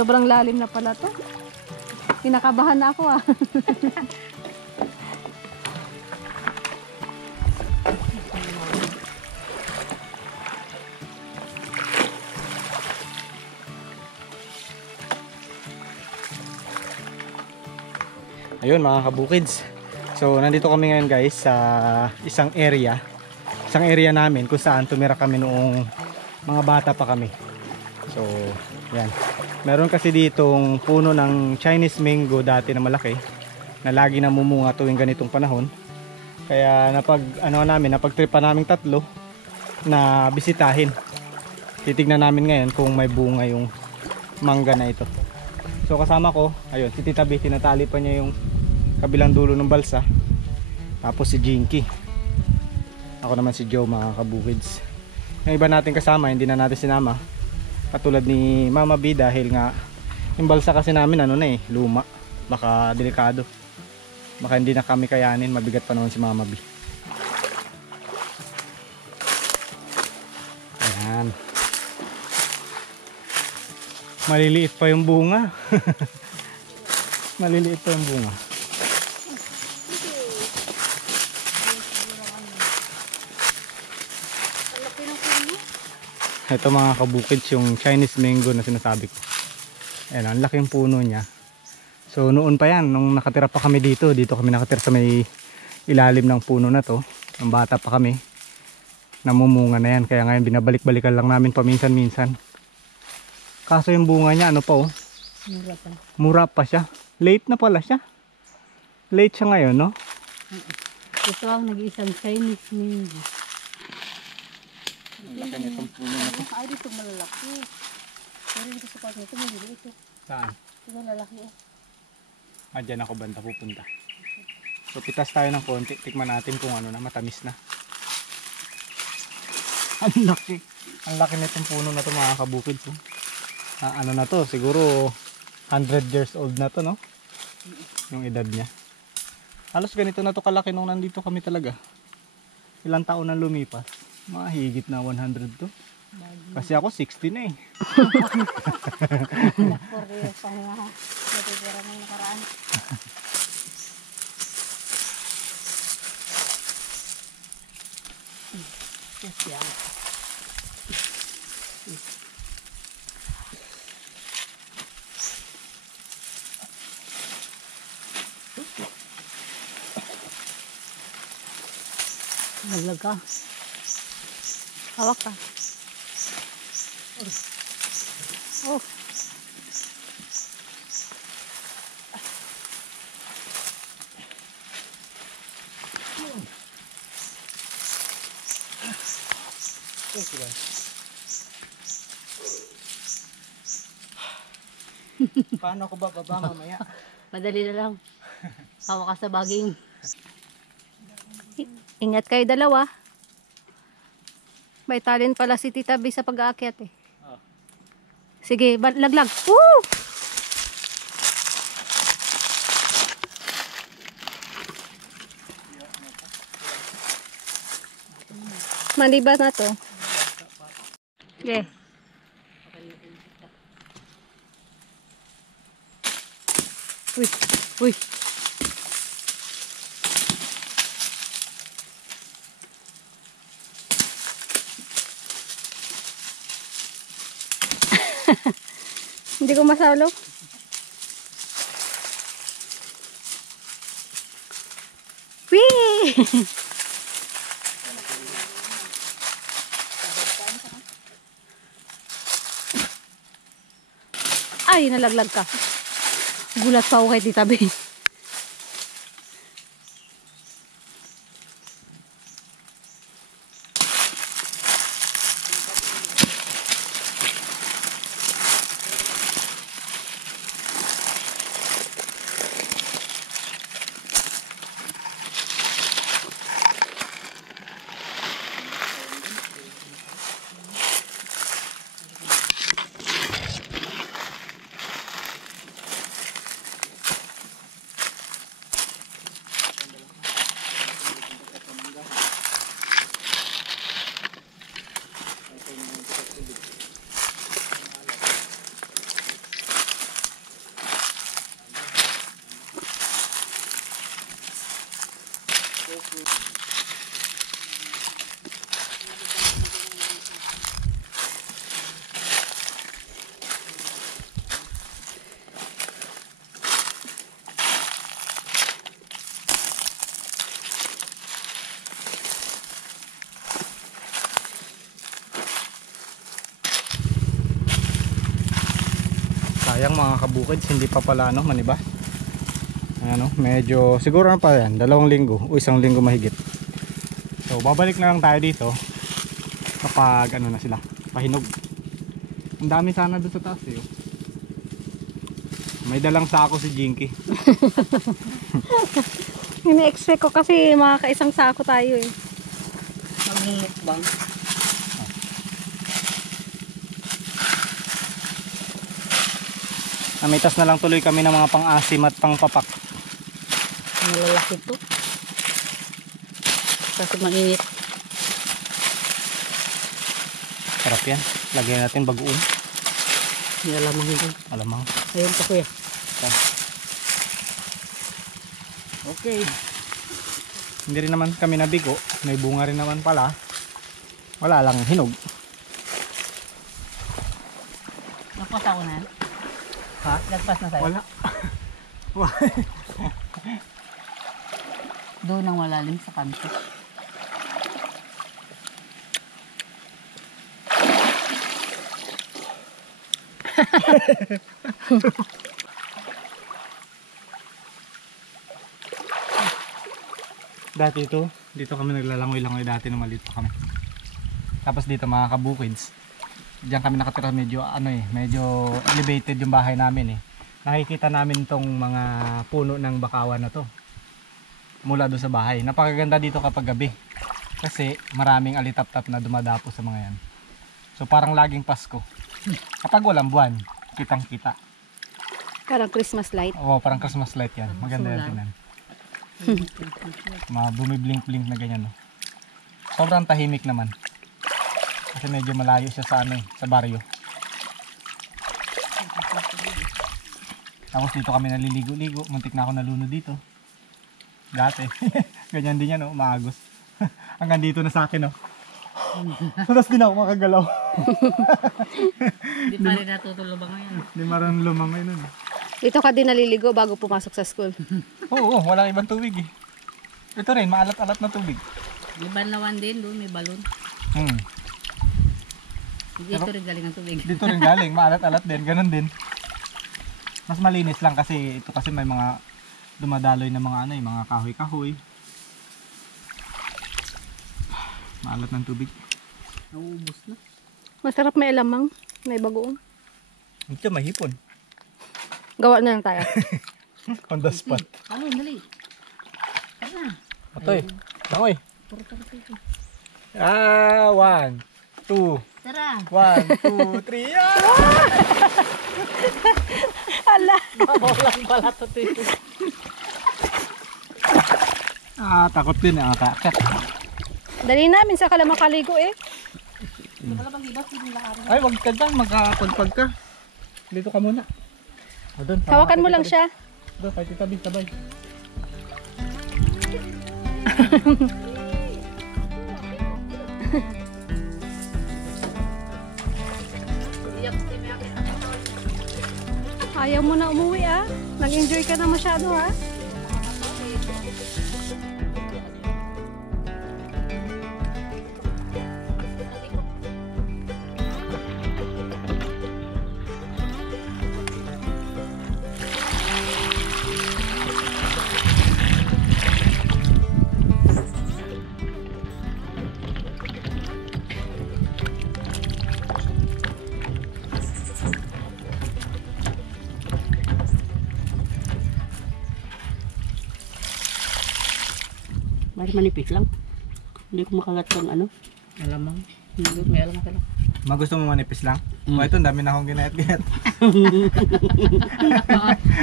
Sobrang lalim na pala to. Kinakabahan na ako ah. Ayun mga kabukids. So nandito kami ngayon guys sa isang area namin kung saan tumira kami noong mga bata pa kami. So yan. Meron kasi ditong puno ng Chinese mango dati na malaki na lagi namumunga tuwing ganitong panahon. Kaya napagtripa namin tatlo na bisitahin. Titignan namin ngayon kung may bunga yung mangga na ito. So kasama ko, ayun, si Tita B, tinatali pa niya yung kabilang dulo ng balsa. Tapos si Jinky. Ako naman si Joe mga kabukids. Yung iba natin kasama, hindi na natin sinama. Katulad ni Mama B dahil nga yung balsa kasi namin luma. Baka delikado. Baka hindi na kami kayanin, mabigat pa naman si Mama B. Ayan. Maliliit pa yung bunga. Maliliit pa yung bunga. Ito mga kabukids yung Chinese mango na sinasabi ko. Ayan, ang laking puno niya. So noon pa yan, nung nakatira pa kami dito kami nakatira sa may ilalim ng puno na to. Nung bata pa kami, namumunga na yan. Kaya ngayon binabalik-balikan lang namin paminsan-minsan. Kaso yung bunga niya, Mura pa. Mura pa siya. Late na pala siya. Late siya ngayon, no? Ito ang nag-iisang Chinese mango. Laki nitong puno na to. Ay, dito malalaki. Pero dito sa part nito, may ito. Saan? Ito malalaki eh. Dyan ako banda pupunta. So pitas tayo ng konti. Tikman natin kung matamis na. Ang laki. Ang laki nitong puno na to mga kabukids. Na to, siguro 100 years old na to, no? Yung edad niya. Halos ganito na to kalaki nung nandito kami talaga. Ilang taon na lumipas. Mga higit na 100 to. Kasi ako 60 na eh. Nakoreo pa nga. Natitira ng nakaraan. Yes, yan. Malaga. Hawak ka. Oh. Paano ako bababa mamaya? Madali na lang. Hawak ka sa baging. Ingat kayo dalawa. May talent pala si Tita B sa pag-aakyat eh. Oh. Sige, laglag. Woo! Maliba na to. Okay. Uy, uy. Hindi ko masalo. Wee! Ay, nalaglag ka. Gulat pa ako kay Tita B. Sayang mga kabukids, hindi pa pala ano, maniba. Ano, medyo siguro na pa yan, 2 linggo o 1 linggo mahigit. So babalik na lang tayo dito kapag ano na sila, pahinog. Ang dami sana doon sa taas eh. Oh. May dalang sako si Jinky. Ini-expect ko kasi makaka-1 sako tayo eh. Magmumukbang. Namitas na lang tuloy kami ng mga pang-asim at pang-papak. Malalaki to. Kasi mainit. Sarap yan. Lagyan natin bagoong. Nilalamang din. Alamang. Ayun pa kuya. Okay. Hindi rin naman kami nabigo. May bunga rin naman pala. Wala lang hinog. Nagpas ako na. Ha? Nagpas na tayo. Wala. Doon ang malalim sa kanto. Dati dito kami naglalangoy-langoy dati nung maliit pa kami. Tapos dito mga kabukids, diyan kami nakatira, medyo ano eh, medyo elevated yung bahay namin eh. Nakikita namin tong mga puno ng bakawan na to mula doon sa bahay. Napakaganda dito kapag gabi kasi maraming alitap-tap na dumadapo sa mga yan. So parang laging Pasko. Kapag walang buwan, kitang-kita. Parang Christmas light. Oo, parang Christmas light yan. Maganda yan tingnan. Mga bumiblink-blink na ganyan. No? Sobrang tahimik naman. Kasi medyo malayo siya sa ano eh, sa baryo. Tapos dito kami naliligo-ligo. Muntik na ako nalunod dito. Dati. Ganyan din yan, no? Maagos. Hanggang dito na sa akin, no? Tapos din ako makagalaw. Hindi pa rin natutulubang ngayon. Hindi marunong lumangoy nun. Dito ka din naliligo bago pumasok sa school. Oo, walang ibang tubig eh. Ito rin, maalat-alat na tubig. May banlawan din doon, may balon. Dito rin galing ang tubig. Dito rin galing, maalat-alat din, ganun din. Mas malinis lang kasi ito kasi may mga dumadaloy na mga ano, mga kahoy-kahoy. Maalat ng tubig. Nauubos na. Masarap may alamang, may bagoong. Ito mahipon. Gawa na lang tayo. On the spot. Ano, dali. Tara. Atoy, langoy. Tara. 1, 2, Tara. 1, 2, 3. Ala! Mawalang pala to ito. Takot din akakit. Dali namin sa kalamakaligo eh. Ay, wag ka dyan, magkapagpag ka. Dito ka muna. O, doon, Hawakan mo lang siya. Doon, kahit itabi, sabay. Ayaw mo na umuwi ah. Nag-enjoy ka na masyado ah. Bari manipis lang. Hindi ko makagat ng ano. Alamang. Hindi, may alamang ka lang. Gusto mo manipis lang? O, ito, dami na akong ginayat-gayat.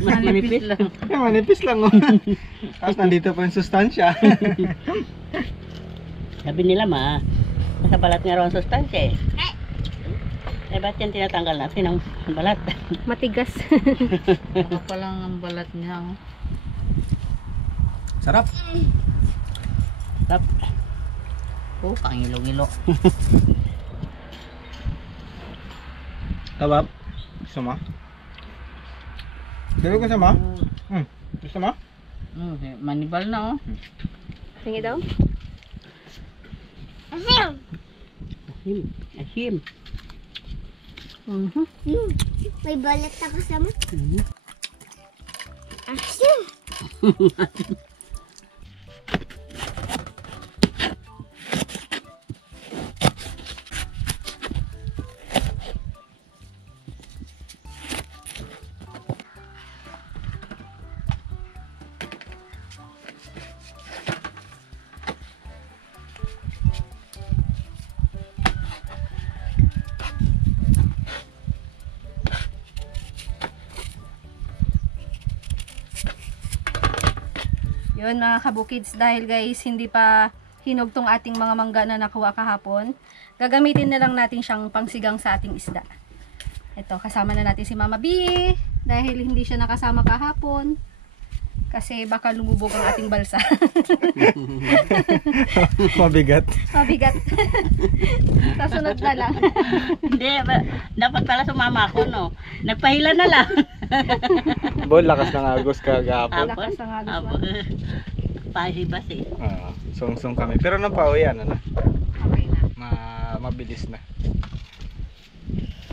Manipis lang. Manipis lang, oh. Tapos nandito pa yung sustansya. Sabi nila nasa balat nga raw ang sustansya eh. Eh, ba't yan tinatanggal natin ang balat? Matigas. Baka pa lang ang balat niya. Sarap. Tap. Oh, pangilo-ngilo. Tabab. Gusto mo? Dito gusto mo? Gusto mo? Manibal na oh. Tingin daw? Asim. Asim. May balat na kasama. Mhm. Asim. Yun mga kabukids, dahil guys hindi pa hinog tong ating mga mangga na nakuha kahapon, gagamitin na lang natin siyang pangsigang sa ating isda. Ito, kasama na natin si Mama B dahil hindi siya nakasama kahapon kasi baka lumubog ang ating balsa. Mabigat. Mabigat. Kasunod na lang. Hindi, dapat pala sumama ako, no? Nagpahila na lang. Bol, lakas ng agos kagahapon. Lakas ng agos, Pahibas eh. Sung-sung kami. Pero nang pauwi, ano na? Okay na. Mabilis na.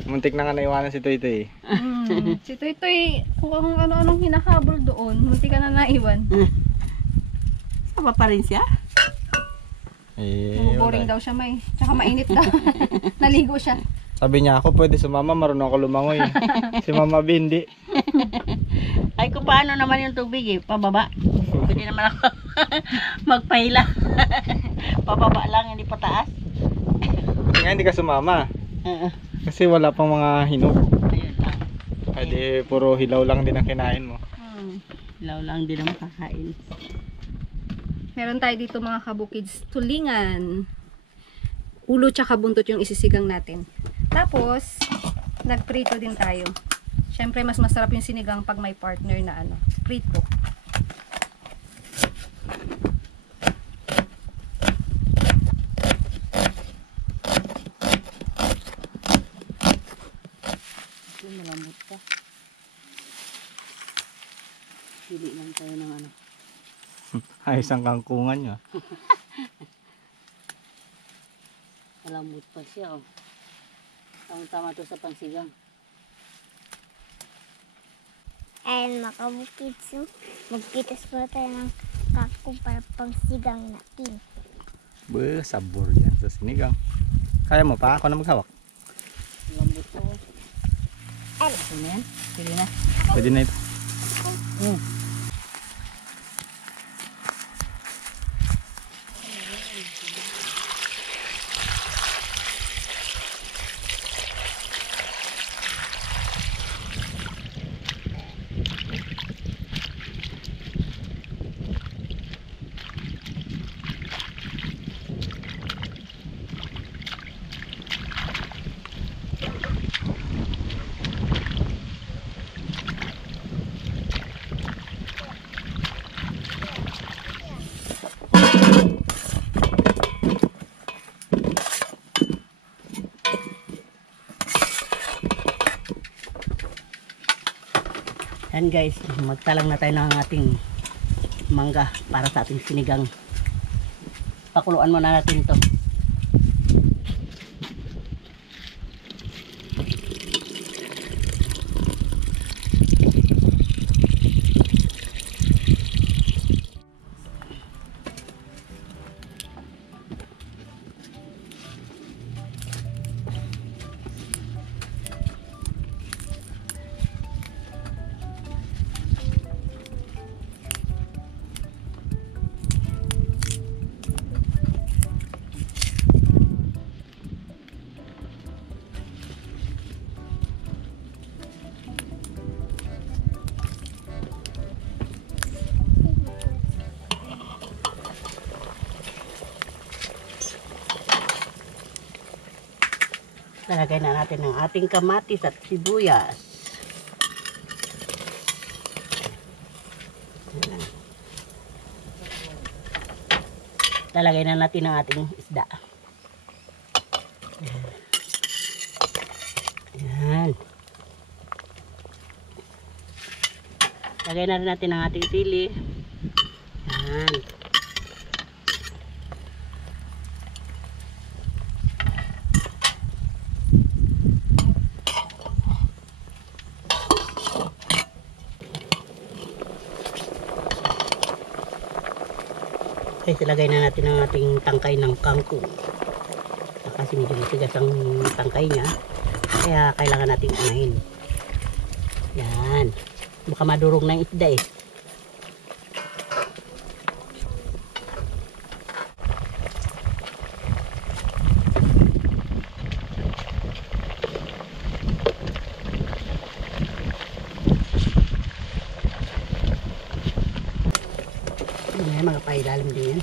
Muntik na nga naiwanan si Toy Toy. Si Toy Toy, kung ano-anong hinahabol doon, muntik ka na naiwan. Sama pa rin siya? Boring daw siya, may. Tsaka mainit daw. Naligo siya. Sabi niya ako, pwede sumama, marunong ako lumangoy. Si Mama B, hindi. Ay, kung paano naman yung tubig eh, pababa. Pwede naman ako magpahila. Pababa lang, hindi pataas. Nga hindi ka sumama. Kasi wala pang mga hinog. Ayun lang. Pwede puro hilaw lang din ang kinain mo. Hilaw lang din ang makakain. Meron tayo dito mga kabukids, tulingan. Ulo tsaka buntot yung isisigang natin. Tapos, nagprito din tayo. Syempre mas masarap yung sinigang pag may partner na prito. Malambot ka. Pili lang tayo ng ano. Ayos ang kangkungan niya. Malambot pa siya oh. Tama to sa pangsigang. Ayan mga kabukids. Magpitas pa tayo ng kakong para pangsigang natin. Sabor yan sa sinigang. Kaya mo pa? Ako na maghawak. Malambot to. Ano yan? Pili na. Pwede na ito. Yan guys, magtalang na tayo ng ating mangga para sa ating sinigang. Pakuluan muna natin ito. Lalagay na natin ang ating kamatis at sibuyas. lalagay na natin ang ating isda. Yan. Lagay na rin natin ang ating sili. Yan. Okay, ilagay na natin ang ating tangkay ng kangkong. Kasi medyo matigas ang tangkay niya. Kaya kailangan natin unahin. Yan. Baka madurog na yung isda eh. Yan, mga pailalim din yan.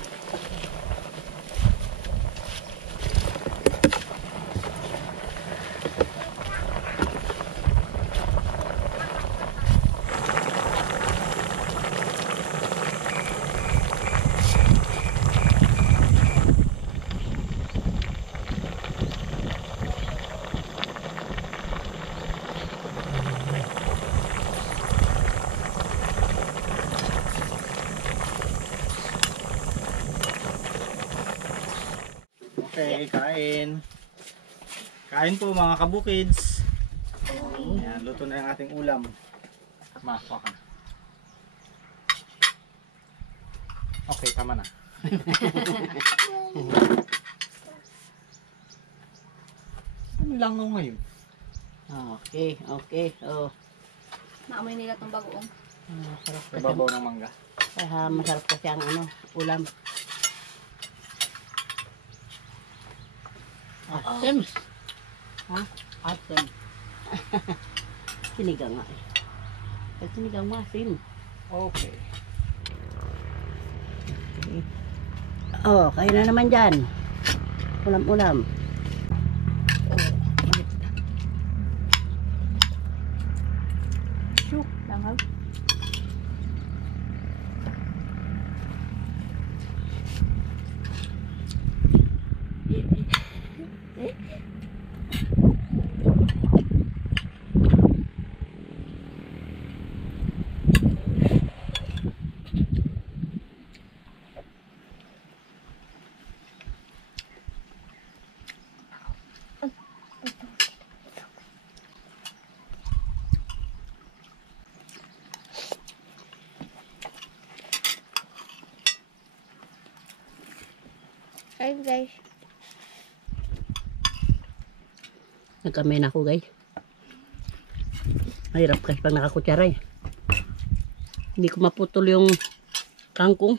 Okay, kain. Kain po mga kabukids. Ayan, luto na yung ating ulam. Masok ka. Okay, tama na. Ano lang ako ngayon? Okay, okay. Oh. Naamoy nila itong bagoong. Masarap Sa kasi. babaw ng mangga. Masarap kasi ang ano, ulam. Asim. Ha? Asim. Sinigang nga eh. Pag sinigang mo, asim. Okay. Oh, kayo na naman dyan. Ulam-ulam. Shuk, langaw. Hi guys. Nagkamay na ako guys. Mahirap kasi pag nakakutsara eh. Hindi ko maputol yung kangkong.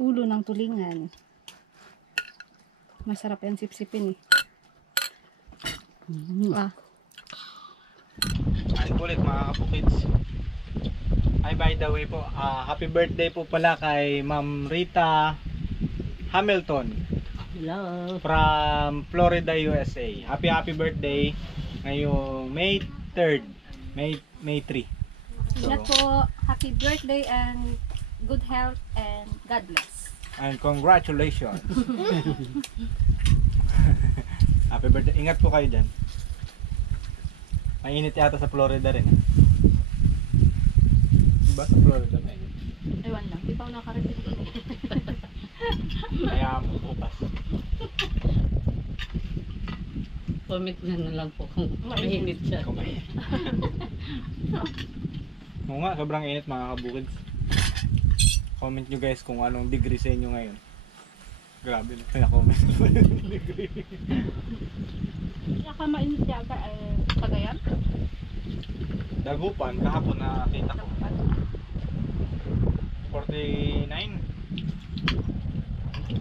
Ulo ng tulingan. Masarap yan sipsipin eh. Ah, Kain po ulit mga kabukids. Ay, by the way po, happy birthday po pala kay Ma'am Rita Hamilton Hello. from Florida, USA. Happy birthday ngayong May 3rd. May 3. ingat po. Happy birthday and good health and God bless. And congratulations. Happy birthday. Ingat po kayo dyan. Mainit yata sa Florida rin. Diba sa Florida na yun? Ewan lang, di pa ako nakarating. Kaya mo bukas. Comment nyo na lang po kung mainit siya. Kumain. Oo nga, sobrang init mga kabukids. Comment nyo guys kung anong degree sa inyo ngayon. Grabe na. Kaya comment nyo yung degree. Saka mainit yata Cagayan. Dagupan, kahapon nakita ko.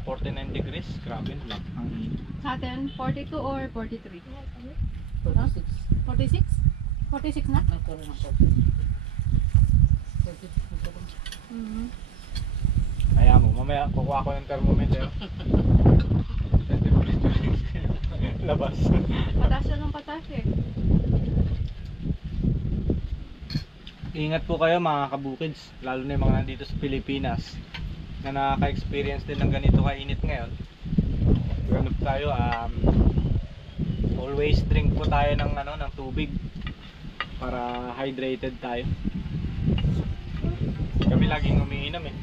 49 degrees. Grabe lang. Ang init. Sa atin, 42 or 43? 46. 46? 46 na? Nagkaroon ng 46. Mm-hmm. Kaya mo, mamaya kukuha ko ng thermometer. Labas. Patas na ng patas eh. Ingat po kayo mga kabukids, lalo na yung mga nandito sa Pilipinas na nakaka-experience din ng ganito kainit ngayon. Ganun tayo, always drink po tayo ng tubig para hydrated tayo. Kami laging umiinom eh.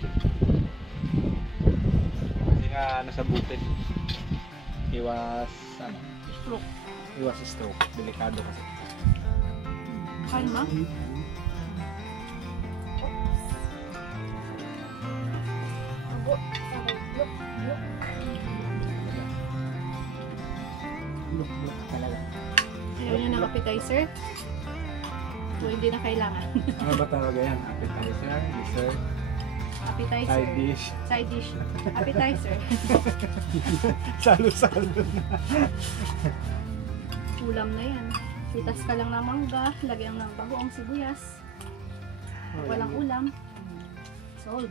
Kasi nga nasa bukid. Iwas stroke. Delikado kasi. Kalma. Talaga. Ayaw niyo ng appetizer? So, hindi na kailangan. Ano ba talaga yan? Appetizer, dessert, Appetizer. side dish. Side dish. Appetizer. Salo-salo na. Ulam na yan. Pitas ka lang ng mangga, lagyan ng bagoong sibuyas. Walang ulam. Sold.